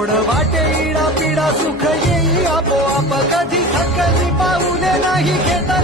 गोड वाटे इडा पिडा सुख येई आपोआप कधी थकली पाऊले नाही घेता